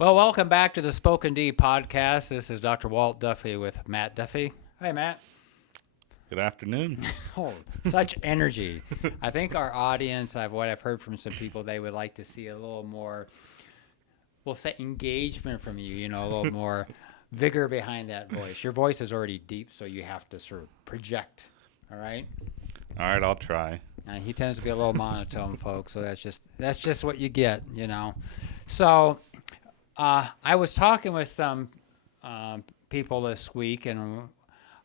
Well, welcome back to the Spoken D podcast. This is Dr. Walt Duffy with Matt Duffy. Hey, Matt. Good afternoon. Oh, such energy. I think our audience, what I've heard from some people, they would like to see a little more, we'll say, engagement from you, a little more vigor behind that voice. Your voice is already deep, so you have to sort of project, all right? All right, I'll try. He tends to be a little monotone, folks, so that's just what you get, So I was talking with some people this week, and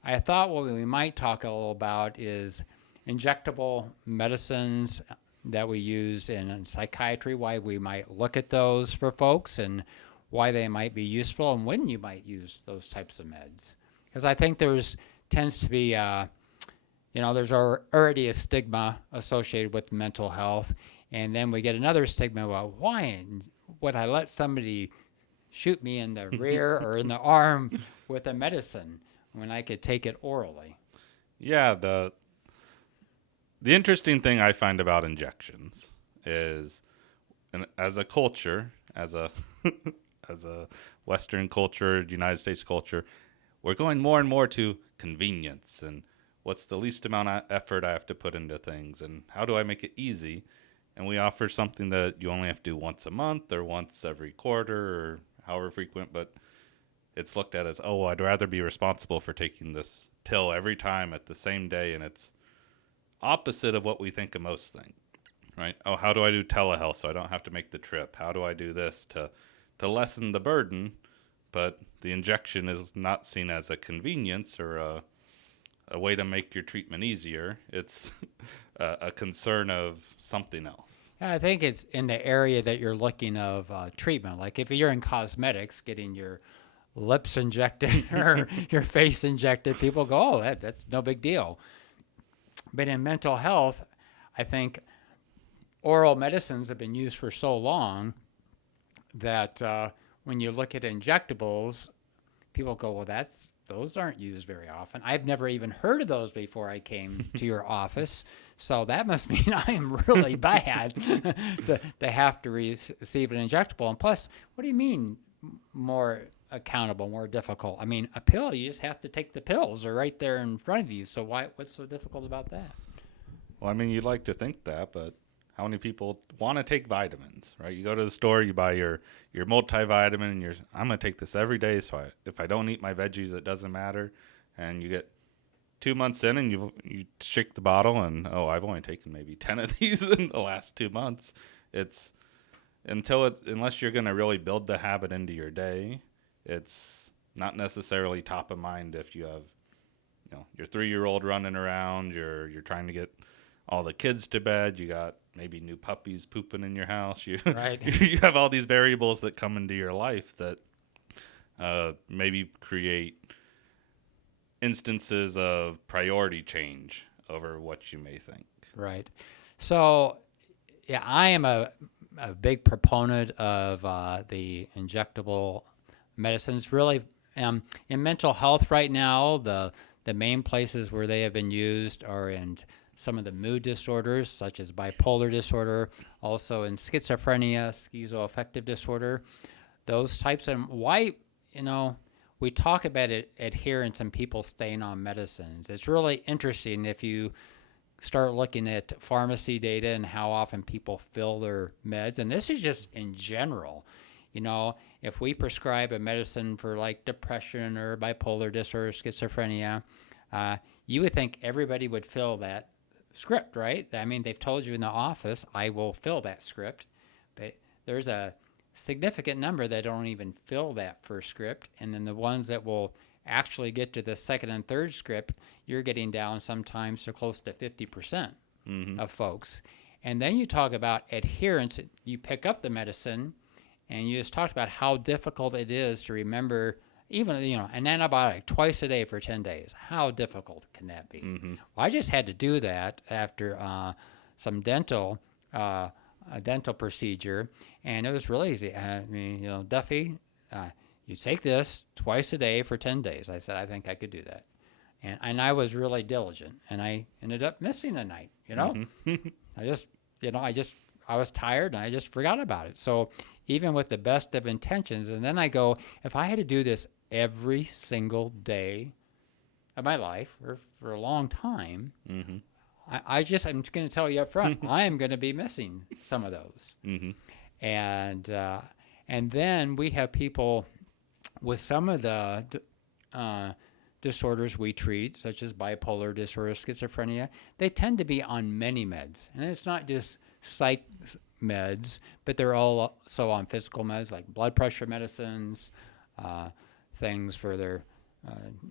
I thought what we might talk a little about is injectable medicines that we use in psychiatry, why we might look at those for folks, and why they might be useful, and when you might use those types of meds. Because I think tends to be, there's already a stigma associated with mental health, and then we get another stigma about why would I let somebody shoot me in the rear or in the arm with a medicine when I could take it orally. Yeah, the interesting thing I find about injections is, as a culture, as a as a Western culture, United States culture, we're going more and more to convenience and what's the least amount of effort I have to put into things and how do I make it easy. And we offer something that you only have to do once a month or once every quarter or however frequent, but it's looked at as, oh, I'd rather be responsible for taking this pill every time at the same day, and it's opposite of what we think of most things, right? Oh, how do I do telehealth so I don't have to make the trip? How do I do this to lessen the burden? But the injection is not seen as a convenience or a way to make your treatment easier. It's a concern of something else. I think it's in the area that you're looking of treatment. Like if you're in cosmetics, getting your lips injected or your face injected, people go, oh, that's no big deal. But in mental health, I think oral medicines have been used for so long that when you look at injectables, people go, well, those aren't used very often. I've never even heard of those before I came to your office. So that must mean I'm really bad to have to receive an injectable. And plus, what do you mean more accountable, more difficult? I mean, a pill, you just have to take the pills. They're right there in front of you. So what's so difficult about that? Well, I mean, you'd like to think that, but how many people want to take vitamins, right? You go to the store, you buy your multivitamin, and I'm going to take this every day, so if I don't eat my veggies, it doesn't matter. And you get 2 months in, and you shake the bottle, and, oh, I've only taken maybe 10 of these in the last 2 months. It's unless you're going to really build the habit into your day, it's not necessarily top of mind if you have, your 3-year-old running around, you're trying to get all the kids to bed, you got maybe new puppies pooping in your house. Right. You have all these variables that come into your life that maybe create instances of priority change over what you may think. Right. So, yeah, I am a big proponent of the injectable medicines. Really, in mental health right now, the main places where they have been used are in some of the mood disorders, such as bipolar disorder, also in schizophrenia, schizoaffective disorder, those types. And why, we talk about adherence and people staying on medicines. It's really interesting if you start looking at pharmacy data and how often people fill their meds. And this is just in general. If we prescribe a medicine for like depression or bipolar disorder, schizophrenia, you would think everybody would fill that script, right? I mean, they've told you in the office, I will fill that script, but there's a significant number that don't even fill that first script, and then the ones that will actually get to the second and third script, you're getting down sometimes to close to 50% of folks. And then you talk about adherence. You pick up the medicine, and you just talked about how difficult it is to remember even, an antibiotic twice a day for 10 days. How difficult can that be? Mm-hmm. Well, I just had to do that after some dental procedure, and it was really easy. I mean, Duffy, you take this twice a day for 10 days. I said, I think I could do that. And I was really diligent, and I ended up missing a night, Mm-hmm. I was tired, and I just forgot about it. So even with the best of intentions. And then I go, if I had to do this every single day of my life or for a long time, Mm-hmm. I'm just going to tell you up front, I am going to be missing some of those. Mm-hmm. And then we have people with some of the disorders we treat, such as bipolar disorder, schizophrenia. They tend to be on many meds, and it's not just psych meds, but they're also on physical meds like blood pressure medicines, things for their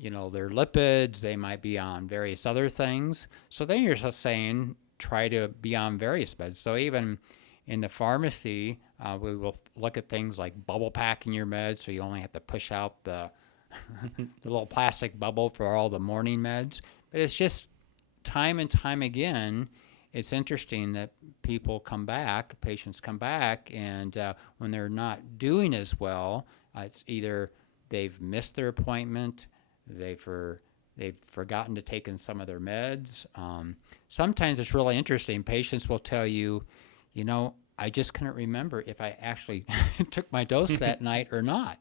their lipids. They might be on various other things. So then you're just saying try to be on various meds. So even in the pharmacy, we will look at things like bubble packing your meds, so you only have to push out the the little plastic bubble for all the morning meds. But it's just time and time again, it's interesting that patients come back, and when they're not doing as well, it's either they've missed their appointment, they've forgotten to take in some of their meds. Sometimes it's really interesting. Patients will tell you, I just couldn't remember if I actually took my dose that night or not.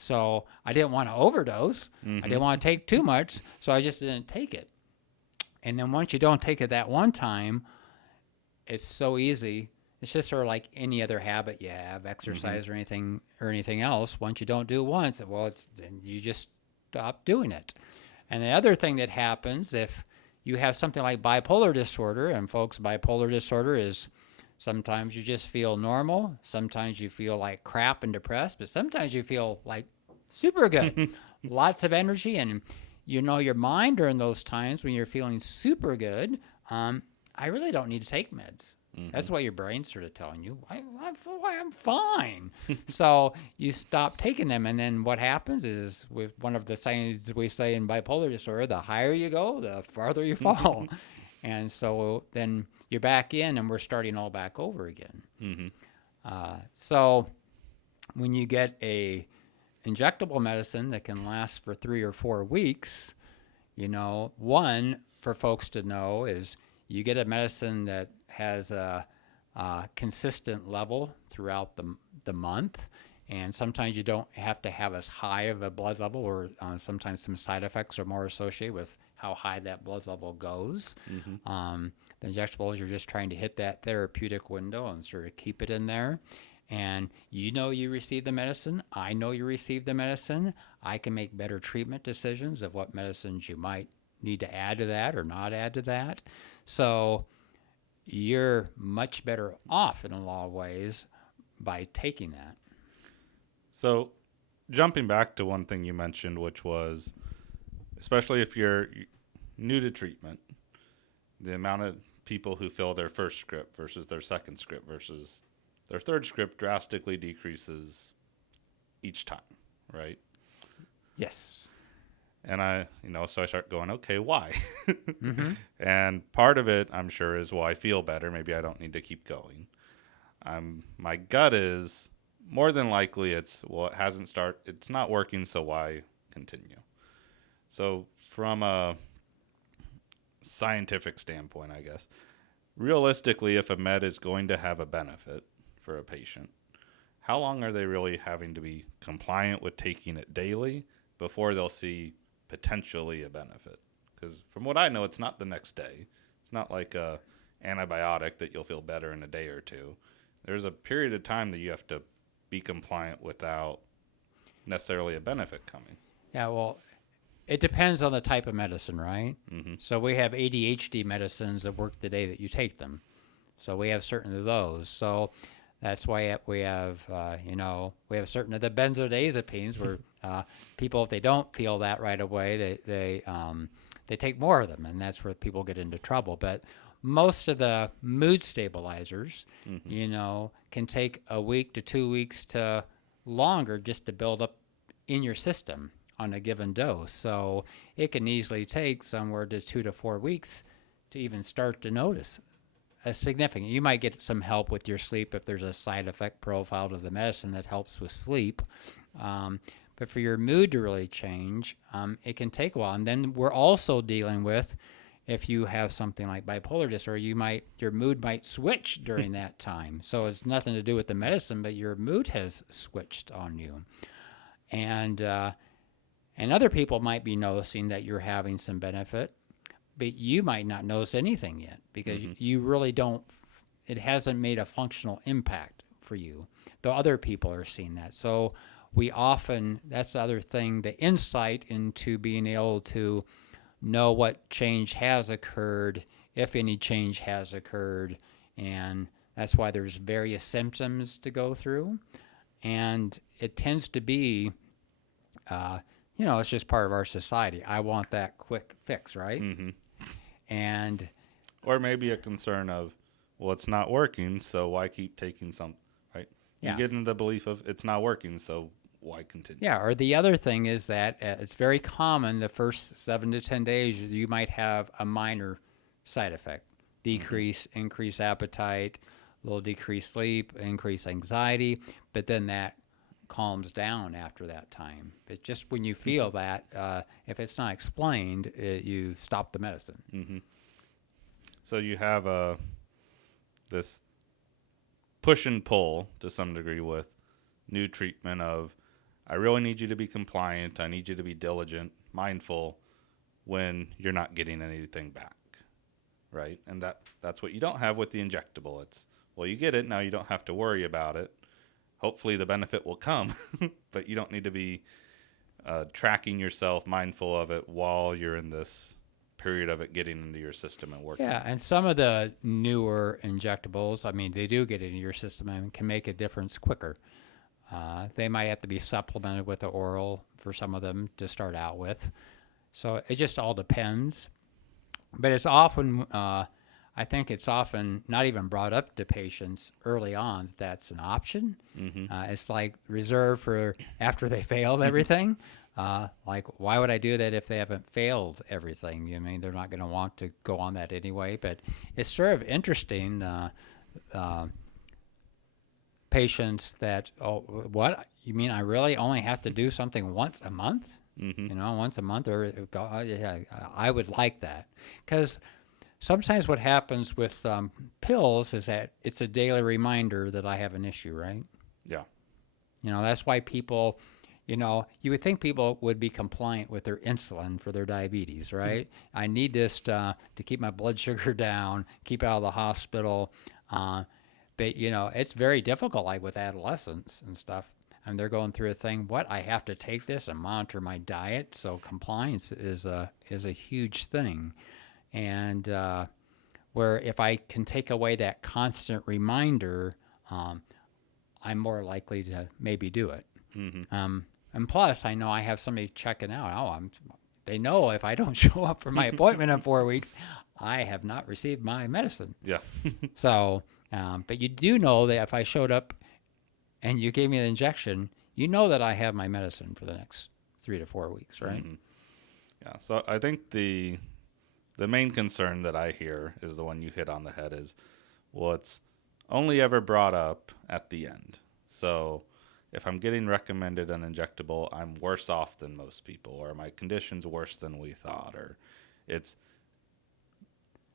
So I didn't want to overdose. Mm-hmm. I didn't want to take too much, so I just didn't take it. And then once you don't take it that one time, it's so easy. It's just sort of like any other habit you have, exercise Mm-hmm. or anything else. Once you don't do it once, then you just stop doing it. And the other thing that happens if you have something like bipolar disorder, and folks, bipolar disorder is sometimes you just feel normal, sometimes you feel like crap and depressed, but sometimes you feel like super good, lots of energy, and your mind during those times when you're feeling super good, I really don't need to take meds. Mm-hmm. That's what your brain's sort of telling you. I'm fine. So you stop taking them, and then what happens is, with one of the sayings we say in bipolar disorder, the higher you go, the farther you fall. And so then you're back in, and we're starting all back over again. Mm-hmm. So when you get a injectable medicine that can last for 3 or 4 weeks, one for folks to know is you get a medicine that has a consistent level throughout the month, and sometimes you don't have to have as high of a blood level, or sometimes some side effects are more associated with how high that blood level goes. Mm-hmm. The injectables, you're just trying to hit that therapeutic window and sort of keep it in there. And you receive the medicine. I know you receive the medicine. I can make better treatment decisions of what medicines you might need to add to that or not add to that. So you're much better off in a lot of ways by taking that. So jumping back to one thing you mentioned, which was, especially if you're new to treatment, the amount of people who fill their first script versus their second script versus their third script drastically decreases each time, right? Yes. And so I start going, okay, why? Mm-hmm. And part of it, I'm sure, is, well, I feel better. Maybe I don't need to keep going. My gut is more than likely it's not working, so why continue? So from a scientific standpoint, I guess, realistically, if a med is going to have a benefit for a patient, how long are they really having to be compliant with taking it daily before they'll see potentially a benefit? Because from what I know, it's not the next day. It's not like a antibiotic that you'll feel better in a day or two. There's a period of time that you have to be compliant without necessarily a benefit coming. Yeah, well, it depends on the type of medicine, right? Mm-hmm. So we have ADHD medicines that work the day that you take them. So we have certain of those. So that's why we have, we have certain of the benzodiazepines where people, if they don't feel that right away, they take more of them, and that's where people get into trouble. But most of the mood stabilizers, can take a week to 2 weeks to longer just to build up in your system on a given dose. So it can easily take somewhere to 2 to 4 weeks to even start to notice a significant. You might get some help with your sleep if there's a side effect profile to the medicine that helps with sleep. But for your mood to really change, it can take a while. And then we're also dealing with, if you have something like bipolar disorder, your mood might switch during that time. So it's nothing to do with the medicine, but your mood has switched on you. And other people might be noticing that you're having some benefit, but you might not notice anything yet because you really don't, it hasn't made a functional impact for you. Though other people are seeing that. So we often, that's the other thing, the insight into being able to know what change has occurred, if any change has occurred, and that's why there's various symptoms to go through. And it tends to be, it's just part of our society. I want that quick fix, right? And or maybe a concern of, well, it's not working, so why keep taking some, right? You get into the belief of it's not working, so why continue? Yeah, or the other thing is that it's very common the first 7 to 10 days you might have a minor side effect. Increase appetite, a little decreased sleep, increased anxiety, but then that calms down after that time. But just when you feel that, if it's not explained, you stop the medicine. So you have this push and pull to some degree with new treatment of, I really need you to be compliant. I need you to be diligent, mindful when you're not getting anything back, right? And that's what you don't have with the injectable. It's, well, you get it. Now you don't have to worry about it. Hopefully the benefit will come, but you don't need to be tracking yourself, mindful of it while you're in this period of it getting into your system and working. Yeah, and some of the newer injectables, I mean, they do get into your system and can make a difference quicker. They might have to be supplemented with the oral for some of them to start out with. So it just all depends. But it's often, I think it's often not even brought up to patients early on that's an option. It's like reserved for after they failed everything. Like, why would I do that if they haven't failed everything? I mean, they're not going to want to go on that anyway. But it's sort of interesting. Patients that, oh, what? You mean I really only have to do something once a month? Once a month? Or yeah, I would like that. Because sometimes what happens with pills is that it's a daily reminder that I have an issue, right? Yeah. That's why people, you would think people would be compliant with their insulin for their diabetes, right? I need this to keep my blood sugar down, keep out of the hospital. But, it's very difficult, like with adolescents and stuff. And they're going through a thing, I have to take this and monitor my diet. So compliance is a huge thing. And where if I can take away that constant reminder, I'm more likely to maybe do it. And plus, I know I have somebody checking out. They know if I don't show up for my appointment in 4 weeks, I have not received my medicine. Yeah. So, but you do know that if I showed up and you gave me the injection, you know that I have my medicine for the next 3 to 4 weeks, right? Yeah. So I think the main concern that I hear is the one you hit on the head is, well, it's only ever brought up at the end. So if I'm getting recommended an injectable, I'm worse off than most people, or my condition's worse than we thought, or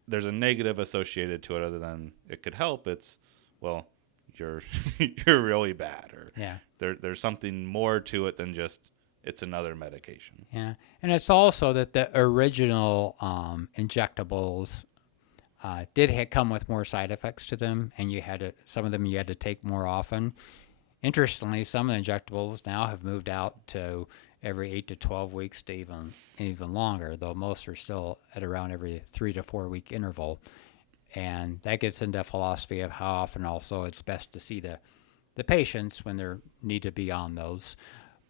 there's a negative associated to it other than it could help. It's, well, you're you're really bad, or there's something more to it than just it's another medication. Yeah, and it's also that the original injectables did come with more side effects to them, and some of them you had to take more often. Interestingly, some of the injectables now have moved out to every 8 to 12 weeks to even longer, though most are still at around every 3 to 4 week interval. And that gets into philosophy of how often also it's best to see the patients when they need to be on those.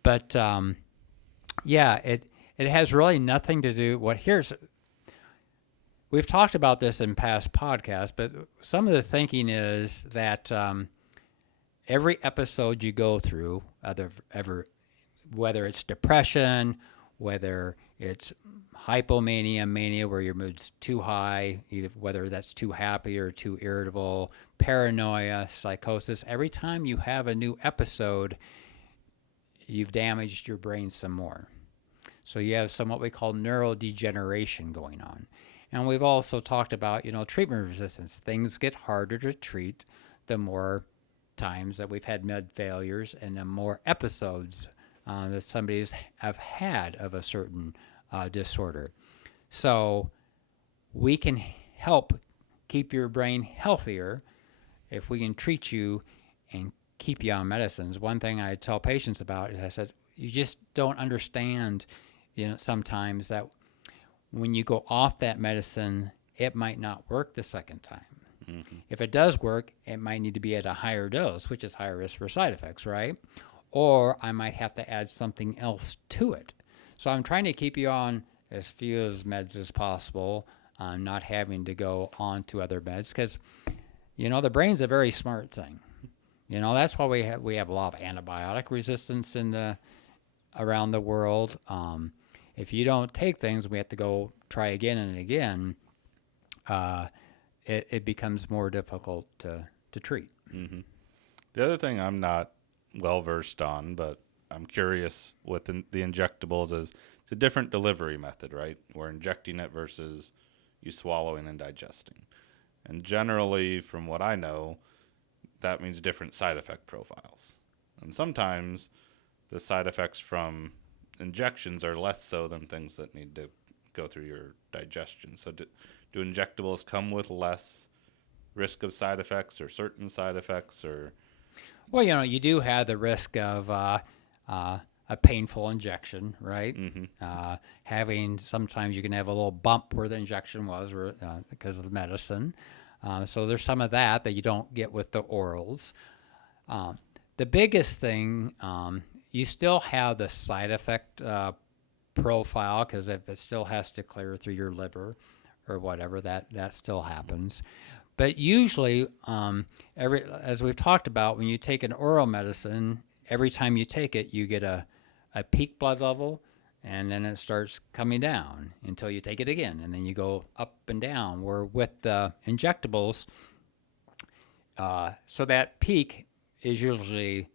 But it has really nothing to do. We've talked about this in past podcasts, but some of the thinking is that every episode you go through, whether it's depression, whether it's hypomania, mania, where your mood's too high, whether that's too happy or too irritable, paranoia, psychosis, every time you have a new episode, you've damaged your brain some more. So you have what we call neurodegeneration going on. And we've also talked about, treatment resistance. Things get harder to treat the more times that we've had med failures and the more episodes that somebody's have had of a certain disorder. So we can help keep your brain healthier if we can treat you and keep you on medicines. One thing I tell patients about is I said, you just don't understand, sometimes that when you go off that medicine, it might not work the second time. Mm-hmm. If it does work, it might need to be at a higher dose, which is higher risk for side effects, right? Or I might have to add something else to it. So I'm trying to keep you on as few meds as possible, not having to go on to other meds, because, the brain's a very smart thing. That's why we have a lot of antibiotic resistance around the world. If you don't take things, we have to go try again and again. It becomes more difficult to treat. Mm-hmm. The other thing I'm not well versed on, but I'm curious with the injectables is it's a different delivery method, right? We're injecting it versus you swallowing and digesting. And generally, from what I know, that means different side effect profiles. And sometimes the side effects from injections are less so than things that need to go through your digestion. So do injectables come with less risk of side effects or certain side effects? Or Well, you do have the risk of a painful injection, right? Mm-hmm. Sometimes you can have a little bump where the injection was because of the medicine. So there's some of that you don't get with the orals. The biggest thing, you still have the side effect profile, because if it still has to clear through your liver or whatever, that still happens. But usually, as we've talked about, when you take an oral medicine, every time you take it, you get a peak blood level, and then it starts coming down until you take it again, and then you go up and down. Where with the injectables, so that peak is usually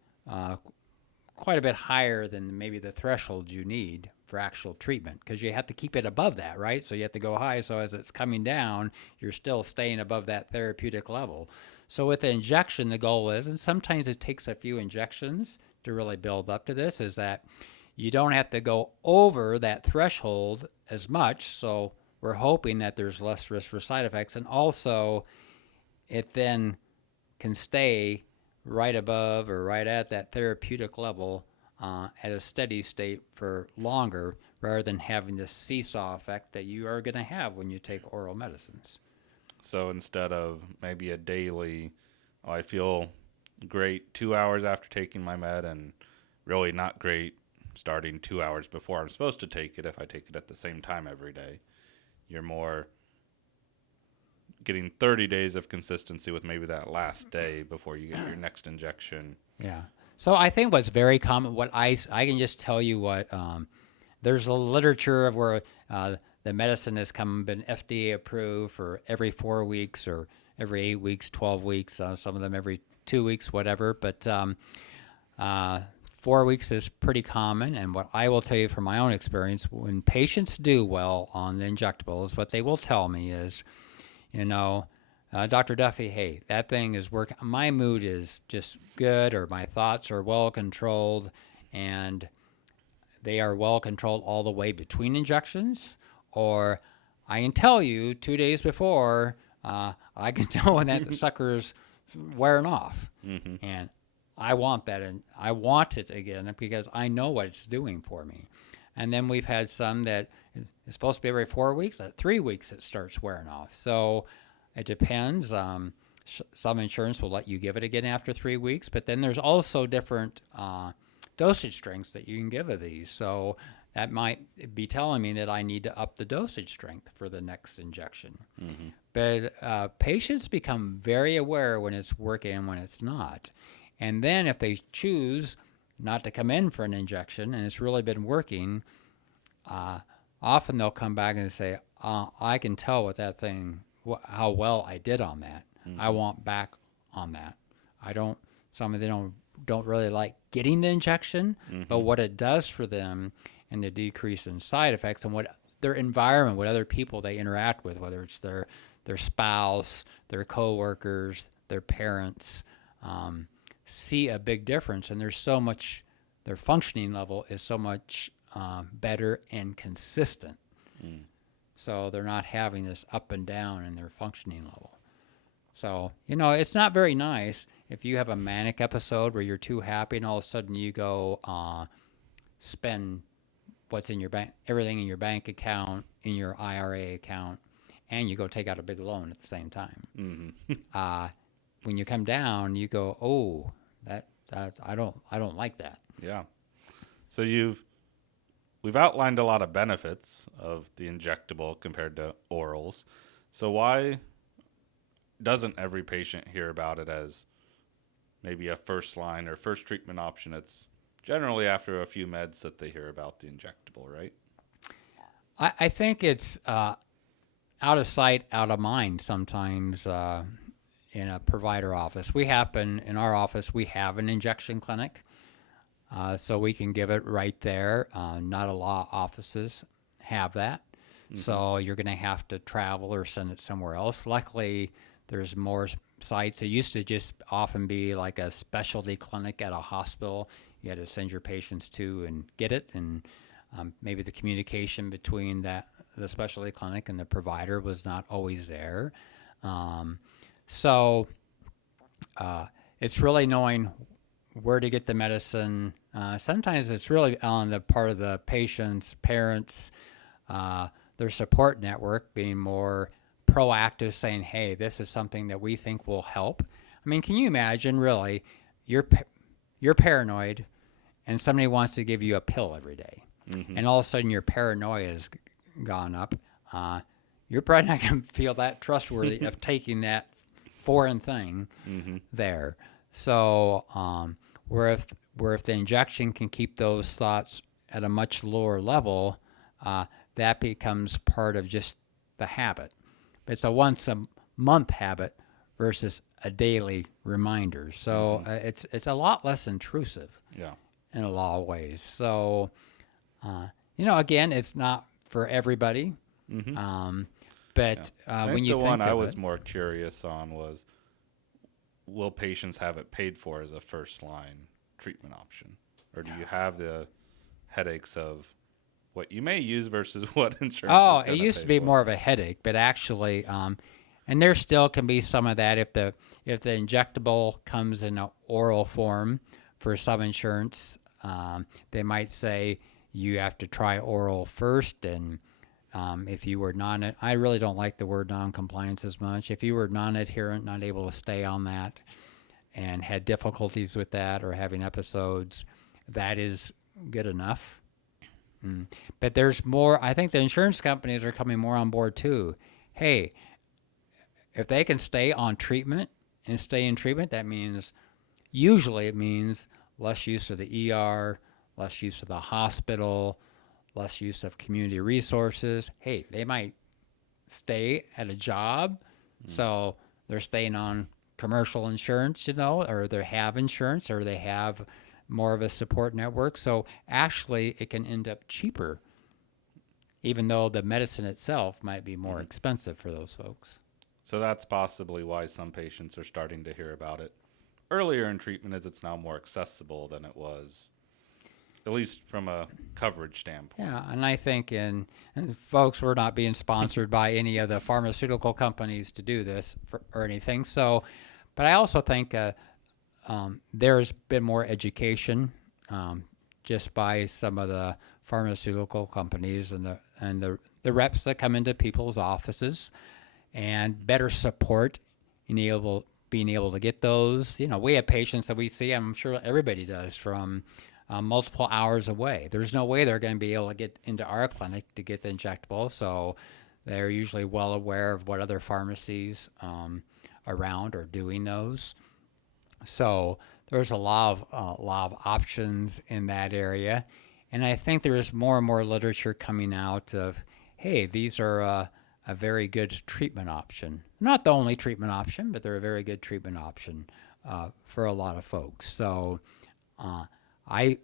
quite a bit higher than maybe the threshold you need for actual treatment, because you have to keep it above that, right? So you have to go high, so as it's coming down, you're still staying above that therapeutic level. So with the injection, the goal is, and sometimes it takes a few injections to really build up to this, is that you don't have to go over that threshold as much. So we're hoping that there's less risk for side effects, and also it then can stay right above or right at that therapeutic level at a steady state for longer, rather than having this seesaw effect that you are going to have when you take oral medicines. So instead of maybe a daily, I feel great 2 hours after taking my med and really not great starting 2 hours before I'm supposed to take it, if I take it at the same time every day, you're more getting 30 days of consistency with maybe that last day before you get your next injection. Yeah. So I think what's very common, what I can just tell you what, there's a literature of where the medicine has been FDA approved for every 4 weeks or every 8 weeks, 12 weeks, some of them every 2 weeks, whatever. But 4 weeks is pretty common. And what I will tell you from my own experience, when patients do well on the injectables, what they will tell me is, Dr. Duffy, hey, that thing is working. My mood is just good, or my thoughts are well controlled, and they are well controlled all the way between injections. Or I can tell you 2 days before, I can tell when that sucker's wearing off. Mm-hmm. And I want that, and I want it again because I know what it's doing for me. And then we've had some that is supposed to be every 4 weeks. At 3 weeks, it starts wearing off. So it depends. Some insurance will let you give it again after 3 weeks, but then there's also different dosage strengths that you can give of these. So that might be telling me that I need to up the dosage strength for the next injection. Mm-hmm. But patients become very aware when it's working and when it's not. And then if they choose not to come in for an injection and it's really been working, often they'll come back and say, I can tell with that thing how well I did on that. Mm-hmm. I want back on that. Some of them don't really like getting the injection, mm-hmm. but what it does for them and the decrease in side effects, and what their environment, what other people they interact with, whether it's their spouse, their coworkers, their parents, see a big difference. And there's so much, their functioning level is so much better and consistent. So they're not having this up and down in their functioning level. So, it's not very nice if you have a manic episode where you're too happy and all of a sudden you go spend what's in your bank, everything in your bank account, in your IRA account, and you go take out a big loan at the same time. Mm-hmm. When you come down, you go, oh, that I don't like that. Yeah. So we've outlined a lot of benefits of the injectable compared to orals. So why doesn't every patient hear about it as maybe a first line or first treatment option? It's generally after a few meds that they hear about the injectable, right? I think it's out of sight, out of mind sometimes in a provider office. In our office, we have an injection clinic, so we can give it right there. Not a lot of offices have that. Mm-hmm. So you're going to have to travel or send it somewhere else. Luckily, there's more sites. It used to just often be like a specialty clinic at a hospital you had to send your patients to and get it, and maybe the communication between the specialty clinic and the provider was not always there. So it's really knowing where to get the medicine. Sometimes it's really on the part of the patient's parents, their support network being more proactive, saying, hey, this is something that we think will help. I mean, can you imagine, really, you're paranoid and somebody wants to give you a pill every day, and all of a sudden your paranoia has gone up. You're probably not going to feel that trustworthy of taking that foreign thing there. So where if the injection can keep those thoughts at a much lower level, that becomes part of just the habit. It's a once a month habit versus a daily reminder. So it's a lot less intrusive in a lot of ways. So, again, it's not for everybody. But when you think the one I of was it, more curious on was, will patients have it paid for as a first line treatment option? Or do you have the headaches of what you may use versus what insurance is it used to be for? more of a headache, but actually, and there still can be some of that if the injectable comes in an oral form for some insurance. They might say you have to try oral first, and if you were I really don't like the word non-compliance as much. If you were non-adherent, not able to stay on that, and had difficulties with that or having episodes, that is good enough. But there's more. I think the insurance companies are coming more on board too. Hey, if they can stay on treatment and stay in treatment, that means usually it means less use of the ER, less use of the hospital, less use of community resources. Hey, they might stay at a job, so they're staying on commercial insurance, or they have insurance, or they have more of a support network. So actually it can end up cheaper, even though the medicine itself might be more expensive for those folks. So that's possibly why some patients are starting to hear about it earlier in treatment, as it's now more accessible than it was, at least from a coverage standpoint. Yeah, and I think, and folks, we're not being sponsored by any of the pharmaceutical companies to do this or anything. So, but I also think there's been more education just by some of the pharmaceutical companies and the reps that come into people's offices, and better support being able to get those. We have patients that we see, I'm sure everybody does, from multiple hours away. There's no way they're going to be able to get into our clinic to get the injectable, so they're usually well aware of what other pharmacies around are doing those. So there's a lot of options in that area, and I think there's more and more literature coming out of, hey, these are a very good treatment option. Not the only treatment option, but they're a very good treatment option for a lot of folks. So I'm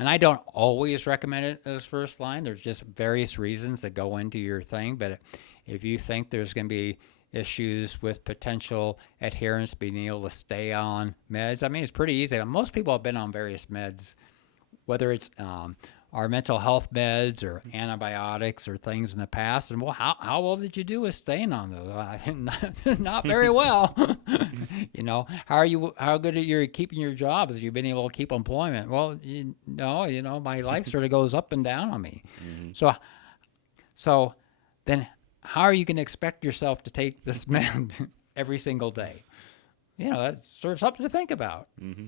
And I don't always recommend it as first line. There's just various reasons that go into your thing. But if you think there's going to be issues with potential adherence, being able to stay on meds, I mean, it's pretty easy. Most people have been on various meds, whether it's our mental health meds or antibiotics or things in the past. And well, how well did you do with staying on those? Not very well. How good are you keeping your job? Have you been able to keep employment? Well, my life sort of goes up and down on me. Mm-hmm. So then how are you going to expect yourself to take this med every single day? That's sort of something to think about. Mm-hmm.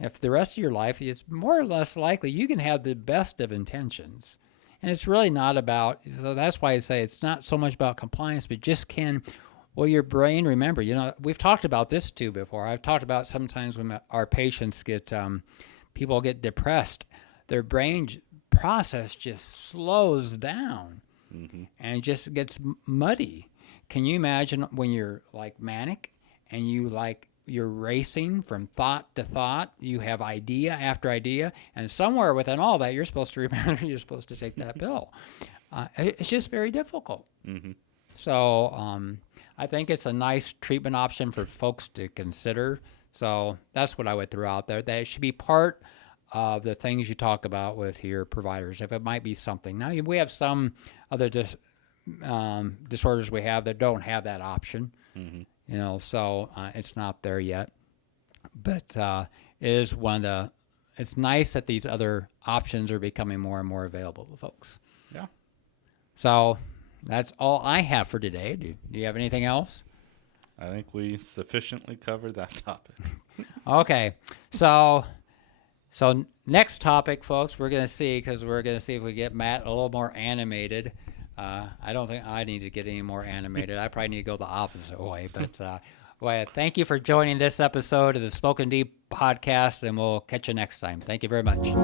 If the rest of your life is more or less likely, you can have the best of intentions. And it's really not about, so that's why I say it's not so much about compliance, but just your brain, remember, we've talked about this too before. I've talked about sometimes when our patients people get depressed, their brain process just slows down and just gets muddy. Can you imagine when you're like manic and you're racing from thought to thought, you have idea after idea, and somewhere within all that, you're supposed to remember you're supposed to take that pill. It's just very difficult. Mm-hmm. So I think it's a nice treatment option for folks to consider. So that's what I would throw out there, that it should be part of the things you talk about with your providers, if it might be something. Now, we have some other disorders we have that don't have that option. Mm-hmm. So it's not there yet, but it is it's nice that these other options are becoming more and more available to folks. Yeah. So that's all I have for today. Do you have anything else? I think we sufficiently covered that topic. Okay. So next topic, folks, we're going to see if we get Matt a little more animated. I don't think I need to get any more animated. I probably need to go the opposite way. But thank you for joining this episode of the Smoking Deep podcast, and we'll catch you next time. Thank you very much.